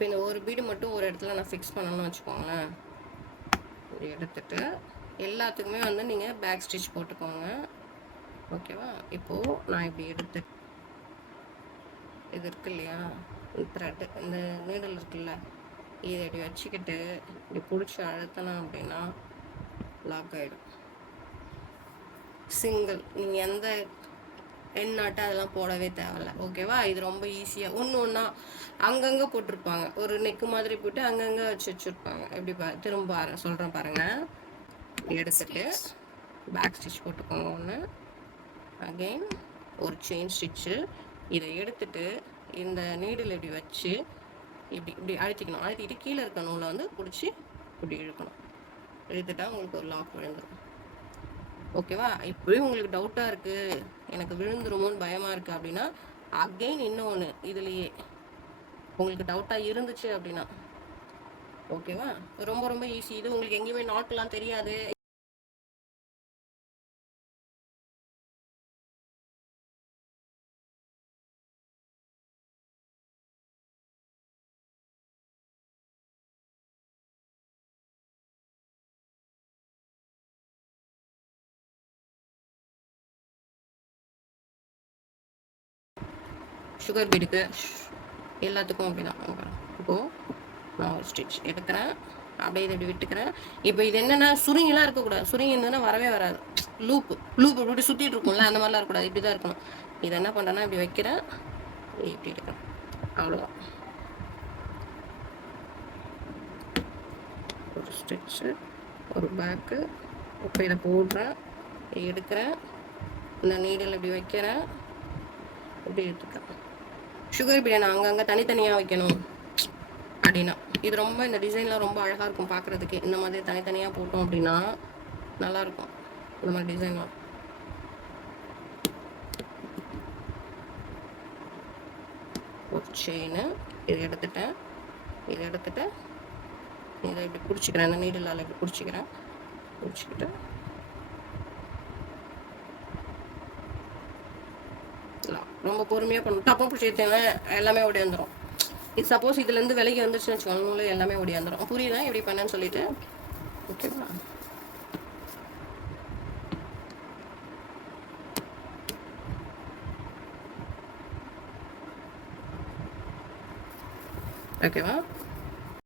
இப்போ இந்த ஒரு பீடு மட்டும் ஒரு இடத்துல நான் ஃபிக்ஸ் பண்ணணும்னு வச்சுக்கோங்களேன். இது எடுத்துட்டு எல்லாத்துக்குமே வந்து நீங்கள் பேக் ஸ்டிச் போட்டுக்கோங்க. ஓகேவா இப்போது நான் இப்படி எடுத்து இது இருக்கு இல்லையா? த்ரெட்டு இந்த நீடல் இருக்குல்ல? இதை இப்படி வச்சுக்கிட்டு இப்படி பிடிச்சி அழுத்தணும் அப்படின்னா லாக் ஆகிடும் சிங்கிள் நீங்கள் எந்த எண்ணாட்டம் அதெல்லாம் போடவே தேவையில்ல. ஓகேவா இது ரொம்ப ஈஸியாக ஒன்று ஒன்றா அங்கங்கே போட்டிருப்பாங்க. ஒரு நெக்கு மாதிரி போட்டு அங்கங்கே வச்சு வச்சுருப்பாங்க. எப்படி பா திரும்ப பாரு சொல்கிறேன் பாருங்கள் எடுத்துட்டு பேக் ஸ்டிச் போட்டுக்கோங்க ஒன்று அகெயின் ஒரு செயின் ஸ்டிச்சு இதை எடுத்துட்டு இந்த நீடில் இப்படி வச்சு இப்படி இப்படி அழுத்திக்கணும். அழுத்திக்கிட்டு கீழே இருக்க நூலை வந்து பிடிச்சி இப்படி இழுக்கணும். இழுத்துட்டா உங்களுக்கு ஒரு லாக் விழுந்துடும் ஓகேவா? இப்படியும் உங்களுக்கு டவுட்டாக இருக்குது எனக்கு விழுந்துருமோன்னு பயமாக இருக்குது அப்படின்னா அகெயின் இன்னொன்று இதுலேயே. உங்களுக்கு டவுட்டாக இருந்துச்சு அப்படின்னா. ஓகேவா? ரொம்ப ரொம்ப ஈஸி இது உங்களுக்கு எங்கேயுமே நாட்லாம் தெரியாது. சுகர் பீடுக்கு எல்லாத்துக்கும் அப்படிதான். இப்போது நான் ஒரு ஸ்டிச் எடுக்கிறேன். அப்படியே இதை இப்படி விட்டுக்கிறேன். இப்போ இது என்னென்னா சுருங்கிலாம் இருக்கக்கூடாது. சுருங்கி இருந்ததுன்னா வரவே வராது. லூப்பு லூப் இப்படி சுற்றிட்டு இருக்கும்ல அந்த மாதிரிலாம் இருக்கக்கூடாது. இப்படி தான் இருக்கணும். இதை என்ன பண்ணுறேன்னா இப்படி வைக்கிறேன். இப்படி எடுக்கிறேன். அவ்வளோதான் ஒரு ஸ்டிச்சு ஒரு பேக்கு இப்போ இதை போடுறேன். எடுக்கிறேன். இந்த நீடில் இப்படி வைக்கிறேன். இப்படி எடுத்துக்கிறேன். சுகர் பிரியாணி அங்கங்கே தனித்தனியாக வைக்கணும். அப்படின்னா. இது ரொம்ப இந்த டிசைன்லாம் ரொம்ப அழகாக இருக்கும் பார்க்குறதுக்கு இந்த மாதிரி தனித்தனியாக போட்டோம் அப்படின்னா நல்லாயிருக்கும் இந்த மாதிரி டிசைன்லாம் ஒரு செயின் இது எடுத்துட்டேன். இது எடுத்துட்டு இதை இப்படி பிடிச்சிக்கிறேன். இந்த நீடில்லால் இப்படி பிடிச்சிக்கிறேன். பிடிச்சிக்கிட்டு ரொம்ப பொறுமையாக பண்ணணும். டப்பம் பிடிச்சிருத்தேன் எல்லாமே ஓடி வந்துடும் இது சப்போஸ் இதுலேருந்து விலைக்கு வந்துச்சுன்னு வச்சுக்கோங்க எல்லாமே ஓடி வந்துடும் புரியுதா? எப்படி பண்ணேன்னு சொல்லிட்டு? ஓகேவா ஓகேவா